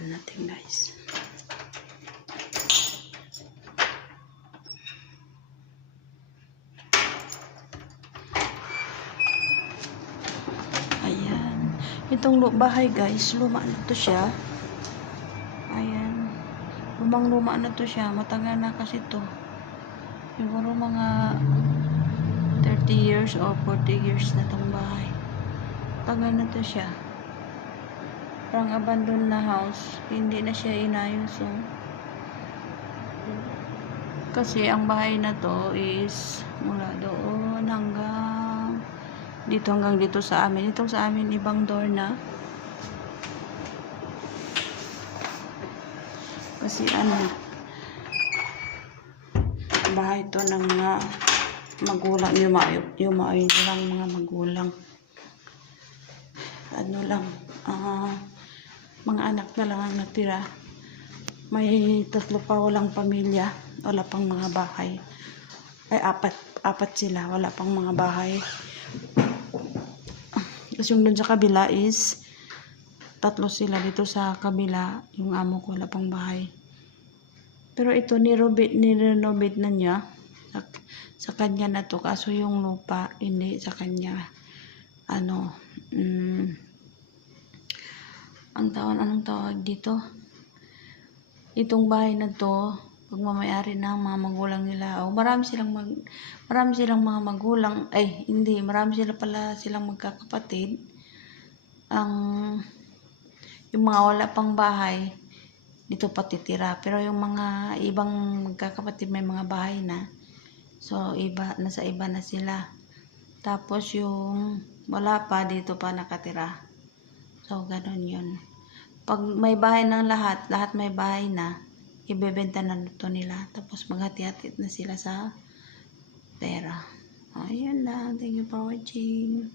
Tingnan natin guys. Ayan. Itong bahay guys, luma na to siya. Ayan. Lumang-luma na to siya. Matagal na kasi to. Siguro mga 30 years or 40 years na tong bahay. Tagal na to siya. Parang abandoned na house. Hindi na siya inayos. So. Kasi ang bahay na to is mula doon hanggang dito sa amin. Itong sa amin ibang door na. Kasi bahay to ng mga magulang, yumayo lang mga magulang. Mga anak na lang ang natira. May 3 pa walang pamilya, wala pang mga bahay. Ay, apat sila, wala pang mga bahay. Tapos yung dun sa kabila is 3 sila dito sa kabila. Yung amo ko wala pang bahay. Pero ito nirenovate na niya. Sa kanya na to, kaso yung lupa hindi sa kanya. Anong tawag dito? Itong bahay na to, pagmamayari ng mga magulang nila. Marami silang mga magulang. Ay, hindi. Marami silang magkakapatid. Yung mga wala pang bahay, dito patitira. Pero yung mga ibang magkakapatid may mga bahay na. So, nasa iba na sila. Tapos yung wala pa, dito pa nakatira. So, ganun yun. Pag may bahay ng lahat may bahay na, ibebenta na ito nila. Tapos maghati-hati na sila sa pera. Ayan lang. Thank you for watching.